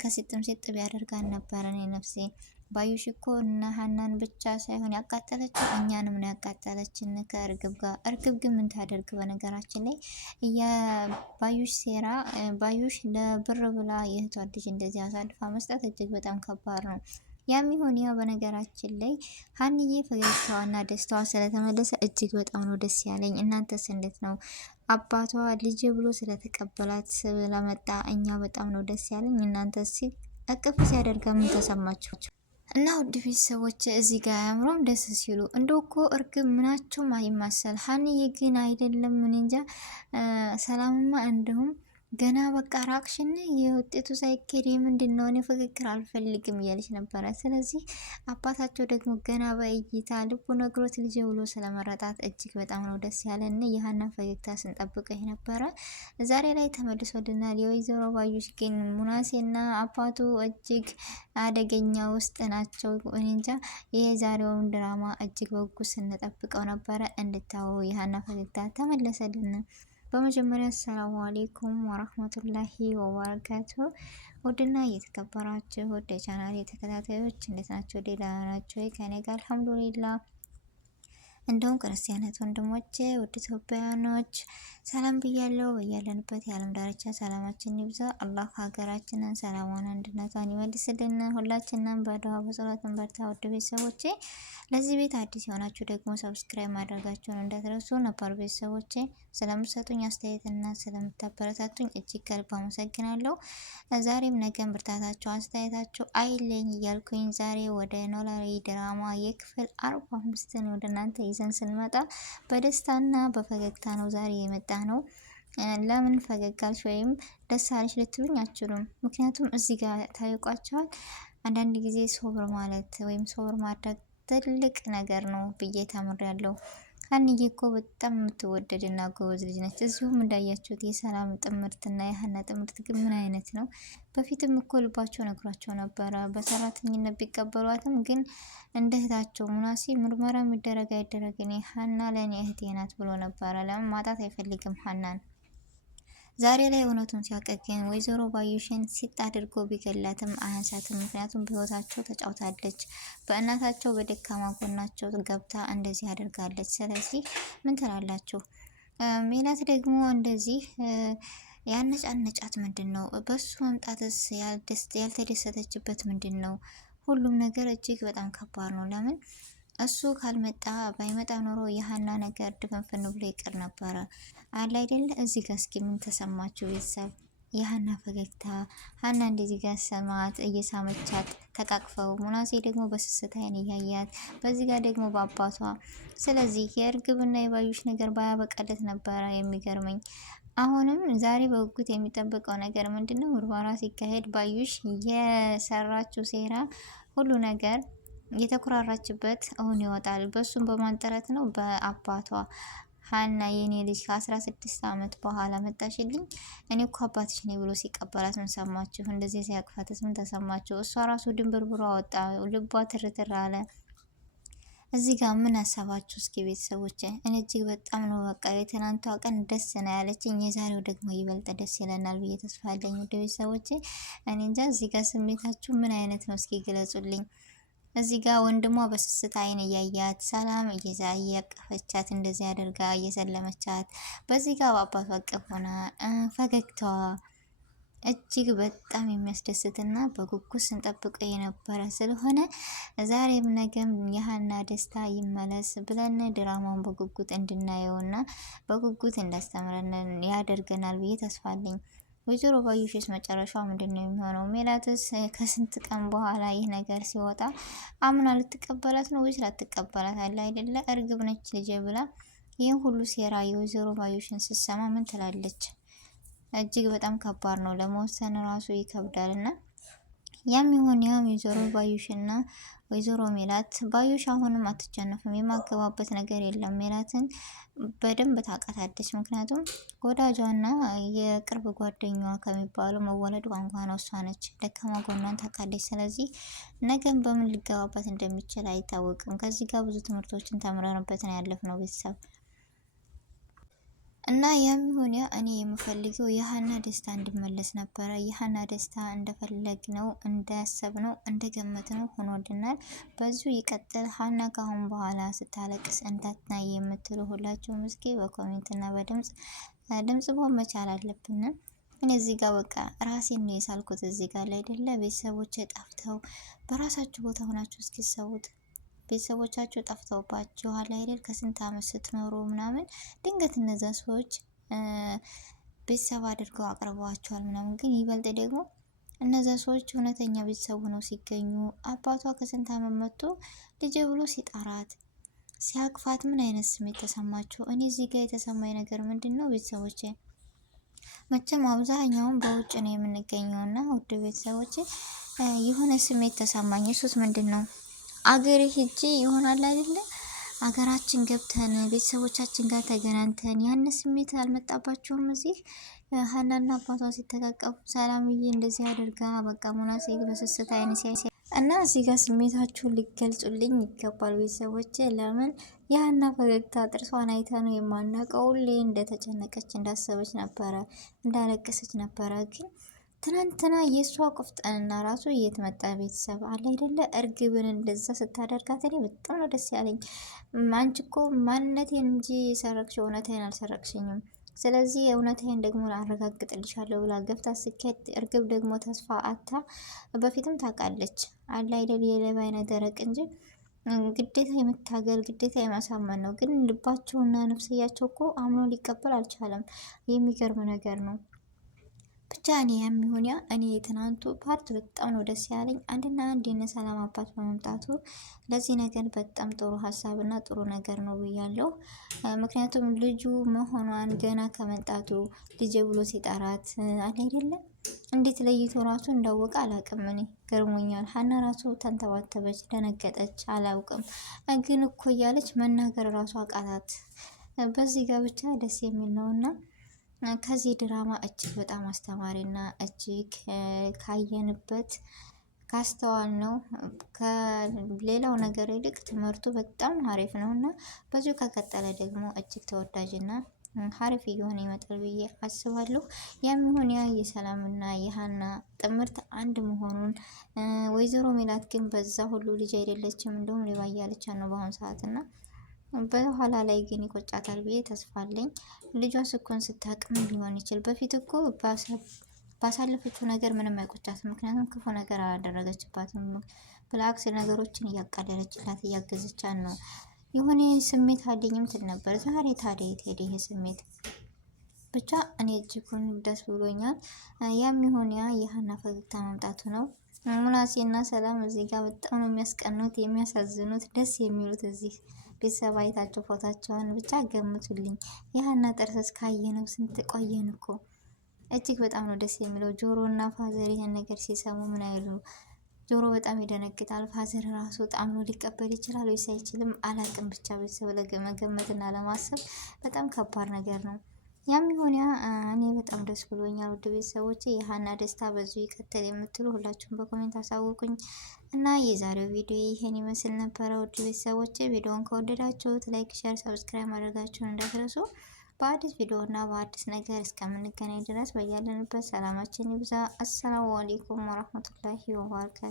ከሲጥም ሲጥ ቢያደርጋን ነበረ። እኔ ነፍሴ ባዩሽ እኮ እና ሀናን ብቻ ሳይሆን ያቃጠለችው እኛንም ነው ያቃጠለችን ከእርግብ ጋር። እርግብ ግን ምን ታደርግ? በነገራችን ላይ የባዩሽ ሴራ ባዩሽ ለብር ብላ የእህቷ ልጅ እንደዚህ አሳልፋ መስጠት እጅግ በጣም ከባድ ነው። ያም ይሁን ያ በነገራችን ላይ ሀንዬ ፈገግታዋና ደስታዋ ስለተመለሰ እጅግ በጣም ነው ደስ ያለኝ። እናንተስ እንዴት ነው? አባቷ ልጅ ብሎ ስለተቀበላት ስለመጣ እኛ በጣም ነው ደስ ያለኝ። እናንተስ እቅፍ ሲያደርጋ ምን ተሰማችሁ? እና ውድ ቤተሰቦች እዚህ ጋር አያምሮም ደስ ሲሉ እንደው እኮ እርግብ ምናቸውም አይማሰል። ሀንዬ ግን አይደለም ምን እንጃ ሰላምማ እንዲሁም ገና በቃ ራቅሽን የውጤቱ ሳይኬድ ምንድን ነው እኔ ፍክክር አልፈልግም እያለች ነበረ። ስለዚህ አባታቸው ደግሞ ገና በእይታ ልቡ ነግሮት ልጅ ብሎ ስለመረጣት እጅግ በጣም ነው ደስ ያለን። የሀናን ፈገግታ ስንጠብቀው ነበረ። ዛሬ ላይ ተመልሶልናል። የወይዘሮ ባዩሽ ግን ሙናሴና አባቱ እጅግ አደገኛ ውስጥ ናቸው። እንጃ የዛሬውን ድራማ እጅግ በጉጉት ስንጠብቀው ነበረ። እንድታው የሀና ፈገግታ ተመለሰልን። በመጀመሪያ አሰላሙ አሌይኩም ወራህመቱላሂ ወበረካቱ። ውድና እየተከበራችሁ ወደ ቻናል የተከታታዮች እንዴት ናቸው? ደህና ናቸው? ከኔ ጋር አልሐምዱሊላህ። እንደውም ክርስቲያናት ወንድሞቼ ውድ ኢትዮጵያውያኖች ሰላም ብያለሁ። በያለንበት የዓለም ዳርቻ ሰላማችን ይብዛ። አላህ ሀገራችንን ሰላሟን አንድነቷን ይመልስልን። ሁላችንም በዱዓ በጸሎት እንበርታ። ውድ ቤተሰቦቼ ለዚህ ቤት አዲስ የሆናችሁ ደግሞ ሰብስክራይብ ማድረጋችሁን እንዳትረሱ። ነባር ቤተሰቦቼ ስለምትሰጡኝ አስተያየትና ስለምታበረታቱኝ እጅግ ከልብ አመሰግናለሁ። ዛሬም ነገም ብርታታችሁ አስተያየታችሁ አይለኝ እያልኩኝ ዛሬ ወደ ኖላዊ ድራማ የክፍል 45ን ወደ እናንተ ይዘን ስንመጣ በደስታና በፈገግታ ነው ዛሬ የመጣ ነው። ለምን ፈገጋልሽ ወይም ደስ አለሽ ልትሉኝ አችሉም። ምክንያቱም እዚህ ጋር ታይቋቸዋል። አንዳንድ ጊዜ ሶብር ማለት ወይም ሶብር ማድረግ ትልቅ ነገር ነው ብዬ ተምሬያለሁ። ሀንዬ እኮ በጣም የምትወደድና ጎበዝ ልጅ ነች። እዚሁም እንዳያችሁት የሰላም ጥምርትና የሀና ጥምርት ግን ምን አይነት ነው? በፊትም እኮ ልባቸው ነግሯቸው ነበረ በሰራተኝነት ቢቀበሏትም ግን እንደ እህታቸው ሙናሴ ምርመራ የሚደረግ አይደረግ እኔ ሀና ለእኔ እህቴ ናት ብሎ ነበረ። ለምን ማጣት አይፈልግም ሀናን። ዛሬ ላይ እውነቱን ሲያቀግን ወይዘሮ ባዩሽን ሲጥ አድርጎ ቢገላትም አያንሳትም። ምክንያቱም በህይወታቸው ተጫውታለች። በእናታቸው በደካማ ጎናቸው ገብታ እንደዚህ አድርጋለች። ስለዚህ ምን ትላላችሁ? ሜላት ደግሞ እንደዚህ ያነጫነጫት ምንድን ነው? በሱ መምጣትስ ያልተደሰተችበት ምንድን ነው? ሁሉም ነገር እጅግ በጣም ከባድ ነው። ለምን እሱ ካልመጣ ባይመጣ ኖሮ የሀና ነገር ድፍንፍን ብሎ ይቀር ነበረ አለ አይደለ? እዚህ ጋር እስኪ ምን ተሰማችሁ ቤተሰብ? የሀና ፈገግታ ሀና እንደዚህ ጋር ሰማት እየሳመቻት ተቃቅፈው፣ ሙናሴ ደግሞ በስስት አይን እያያት፣ በዚህ ጋር ደግሞ በአባቷ። ስለዚህ የእርግብና የባዩሽ ነገር ባያበቃለት ነበረ የሚገርመኝ። አሁንም ዛሬ በጉጉት የሚጠብቀው ነገር ምንድነው? ምርመራ ሲካሄድ ባዩሽ የሰራችው ሴራ ሁሉ ነገር የተኮራራችበት አሁን ይወጣል። በሱም በማንጠረት ነው በአባቷ። ሀና የኔ ልጅ ከ16 ዓመት በኋላ መጣሽልኝ፣ እኔ እኮ አባትሽ ነኝ ብሎ ሲቀበላት ምን ሰማችሁ? እንደዚህ ሲያቅፋትስ ምን ተሰማችሁ? እሷ ራሱ ድንብርብሯ ወጣ፣ ልቧ ትርትር አለ። እዚህ ጋር ምን አሰባችሁ እስኪ ቤተሰቦች? እኔ እጅግ በጣም ነው በቃ የትናንቷ ቀን ደስ ነው ያለችኝ፣ የዛሬው ደግሞ ይበልጥ ደስ ይለናል ብዬ ተስፋ አለኝ። ውድ ቤተሰቦች እኔ እንጃ እዚህ ጋር ስሜታችሁ ምን አይነት ነው እስኪ ግለጹልኝ። እዚህ ጋር ወንድሟ በስስት አይን እያያት ሰላም እየቀፈቻት እንደዚህ አድርጋ እየሰለመቻት፣ በዚህ ጋር በአባቷ አቀፍ ሆና ፈገግታዋ እጅግ በጣም የሚያስደስትና በጉጉት ስንጠብቀው የነበረ ስለሆነ ዛሬም ነገም የሀና ደስታ ይመለስ ብለን ድራማውን በጉጉት እንድናየውና በጉጉት እንዳስተምረን ያደርገናል ብዬ ተስፋ አለኝ። ወይዘሮ ባዩሽስ መጨረሻው ምንድን ነው የሚሆነው? ሜላትስ ከስንት ቀን በኋላ ይህ ነገር ሲወጣ አምና ልትቀበላት ነው ወይስ ላትቀበላት አለ አይደለ? እርግብ ነች ልጄ ብላ ይህን ሁሉ ሴራ የወይዘሮ ባዩሽን ስትሰማ ምን ትላለች? እጅግ በጣም ከባድ ነው፣ ለመወሰን ራሱ ይከብዳልና ያም ይሁን ያም ወይዘሮ ባዩሽና ወይዘሮ ሜላት ባዩሽ አሁንም አትጨነፍም። የማገባበት ነገር የለም። ሜላትን በደንብ ታውቃታለች። ምክንያቱም ወዳጇና የቅርብ ጓደኛዋ ከሚባሉ መወለድ ቋንቋ ነው እሷ ነች። ደካማ ጎኗን ታውቃለች። ስለዚህ ነገም በምን ሊገባበት እንደሚችል አይታወቅም። ከዚህ ጋር ብዙ ትምህርቶችን ተምረንበት ነው ያለፍነው ቤተሰብ እና ያም ይሁን ያ እኔ የምፈልገው የሀና ደስታ እንዲመለስ ነበረ። የሀና ደስታ እንደፈለግነው እንዳያሰብነው እንደገመትነው ሆኖልናል። በዚሁ ይቀጥል። ሀና ካሁን በኋላ ስታለቅስ እንዳትናይ የምትሉ ሁላችሁም እስኪ በኮሜንት እና በድምጽ መሆን መቻል አለብን። እኔ እዚህ ጋር በቃ ራሴን ነው የሳልኩት። እዚህ ጋር ላይ አይደለ ቤተሰቦች ጠፍተው በራሳችሁ ቦታ ሆናችሁ እስኪ ሰውት ቤተሰቦቻችሁ ጠፍተውባችኋል አይደል? ከስንት አመት ስትኖሩ ምናምን ድንገት እነዛ ሰዎች ቤተሰብ አድርገው አቅርበዋቸዋል ምናምን። ግን ይበልጥ ደግሞ እነዛ ሰዎች እውነተኛ ቤተሰብ ሆነው ሲገኙ አባቷ ከስንት አመት መጥቶ ልጄ ብሎ ሲጠራት ሲያቅፋት ምን አይነት ስሜት ተሰማቸው? እኔ እዚህ ጋር የተሰማኝ ነገር ምንድን ነው? ቤተሰቦቼ መቼም አብዛኛውን በውጭ ነው የምንገኘው እና ውድ ቤተሰቦቼ የሆነ ስሜት ተሰማኝ። እሱስ ምንድን ነው? አገሬ ሄጄ ይሆናል አይደለ? አገራችን ገብተን ቤተሰቦቻችን ጋር ተገናኝተን ያን ስሜት አልመጣባቸውም? እዚህ ሀናና አባቷ ሲተቃቀፉ ሰላምዬ እንደዚህ አድርጋ በቃ ሙናሴ በስስት አይን ሲያይ እና እዚህ ጋር ስሜታችሁን ሊገልጹልኝ ይገባል ቤተሰቦች። ለምን የሀና ፈገግታ ጥርሷን አይታ ነው የማናውቀው። ሁሌ እንደተጨነቀች እንዳሰበች ነበረ፣ እንዳለቀሰች ነበረ። ግን ትናንትና የእሷ ቁፍጠንና ራሱ የት መጣ? ቤተሰብ አለ አይደለ? እርግብን እንደዛ ስታደርጋት እኔ በጣም ነው ደስ ያለኝ። አንቺ እኮ ማንነቴን እንጂ የሰረቅሽው እውነቴን አልሰረቅሽኝም። ስለዚህ እውነቴን ደግሞ አረጋግጥልሻለሁ ብላ ገፍታ ስኬት፣ እርግብ ደግሞ ተስፋ አታ በፊትም ታውቃለች አለ አይደል? የሌባ አይነ ደረቅ እንጂ ግዴታ የመታገል ግዴታ የማሳመን ነው። ግን ልባቸውና ነፍስያቸው እኮ አምኖ ሊቀበል አልቻለም። የሚገርም ነገር ነው። ብቻ እኔ የሚሆን ያ እኔ የትናንቱ ፓርት በጣም ነው ደስ ያለኝ። አንድና አንድ የነ ሰላም አባት በመምጣቱ ለዚህ ነገር በጣም ጥሩ ሀሳብና ጥሩ ነገር ነው ብያለሁ። ምክንያቱም ልጁ መሆኗን ገና ከመምጣቱ ልጅ ብሎ ሲጠራት አለ አይደለም እንዴት ለይቶ ራሱ እንዳወቀ አላውቅም። እኔ ገርሞኛል። ሀና ራሱ ተንተባተበች፣ ደነገጠች። አላውቅም ግን እኮ እያለች መናገር ራሱ አቃታት። በዚህ ጋር ብቻ ደስ የሚል ነውና ከዚህ ድራማ እጅግ በጣም አስተማሪና እጅግ ካየንበት ካስተዋል ነው ከሌላው ነገር ይልቅ ትምህርቱ በጣም አሪፍ ነው እና በዚሁ ከቀጠለ ደግሞ እጅግ ተወዳጅና ሀሪፍ እየሆነ ይመጣል ብዬ አስባለሁ። የሚሆን ያ የሰላምና የሀና ጥምርት አንድ መሆኑን ወይዘሮ ሜላት ግን በዛ ሁሉ ልጅ አይደለችም፣ እንደውም ሌባ እያለች ነው በአሁኑ ሰዓት እና በኋላ ላይ ግን ይቆጫታል ብዬ ተስፋ አለኝ። ልጇ ስኮን ስታቅም ሊሆን ይችል። በፊት እኮ ባሳለፈችው ነገር ምንም አይቆጫትም፣ ምክንያቱም ክፉ ነገር አላደረገችባትም። ብላክስ ነገሮችን እያቃለለችላት እያገዘቻት ነው። የሆነ ስሜት አለኝም ትል ነበር። ዛሬ ታዲያ የት ሄደ ይሄ ስሜት? ብቻ እኔ እጅጉን ደስ ብሎኛል። ያም ይሁን ያ የሀና ፈገግታ መምጣቱ ነው። ሙናሴና ሰላም እዚህ ጋር በጣም ነው የሚያስቀኑት፣ የሚያሳዝኑት፣ ደስ የሚሉት እዚህ ቤተሰብ አይታቸው ፎታቸውን ብቻ ገምቱልኝ። የሀና ጥርስ ካየነው ስንት ቆየን እኮ። እጅግ በጣም ነው ደስ የሚለው። ጆሮ እና ፋዘር ይህን ነገር ሲሰሙ ምን አይሉ? ጆሮ በጣም ይደነግጣል። ፋዘር ራሱ ጣም ነው ሊቀበል ይችላል ወይስ አይችልም አላቅም። ብቻ ቤተሰብ ለመገመትና ለማሰብ በጣም ከባድ ነገር ነው። ያም ይሁን ያ እኔ በጣም ደስ ብሎኛል። ውድ ቤተሰቦቼ የሀና ደስታ በዙ ይቀጥል የምትሉ ሁላችሁም በኮሜንት አሳውቁኝ እና የዛሬው ቪዲዮ ይሄን ይመስል ነበረ። ውድ ቤተሰቦቼ ቪዲዮውን ከወደዳችሁት ላይክ፣ ሼር፣ ሰብስክራይብ ማድረጋችሁን እንዳትረሱ። በአዲስ ቪዲዮ እና በአዲስ ነገር እስከምንገናኝ ድረስ በያለንበት ሰላማችን ይብዛ። አሰላሙ አሌይኩም ወራህመቱላሂ ወበረካቱ።